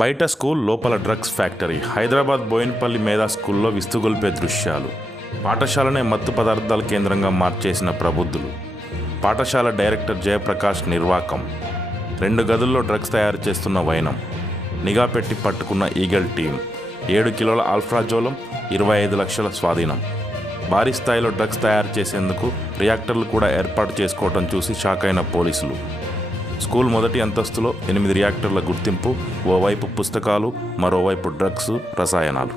బయట స్కూల్ లోపల drugs factory. Hyderabad Boinpally మేధా స్కూల్లో విస్తుగొల్పే దృశ్యాలు. పాఠశాలనే మత్తు పదార్థాల కేంద్రంగా మార్చేసిన ప్రబుద్ధులు. పాఠశాల డైరెక్టర్ జయప్రకాష్ నిర్వాకం. 2 గదుల్లో డ్రగ్స్ తయారు చేస్తున్న వైనం. నిఘా పెట్టి పట్టుకున్న ఈగల్ టీం. 7 కిలోల ఆల్ఫ్రాజోలం, 25 లక్షల స్వాధీనం. భారీ స్థాయిలో డ్రగ్స్ తయారు చేసేందుకు రియాక్టర్లు కూడా ఏర్పాటు చేసుకోవడం చూసి షాక్ అయిన పోలీసులు. స్కూల్ మొదటి అంతస్తులో 8 రియాక్టర్ల గుర్తింపు. ఓవైపు పుస్తకాలు, మరోవైపు డ్రగ్స్, రసాయనాలు.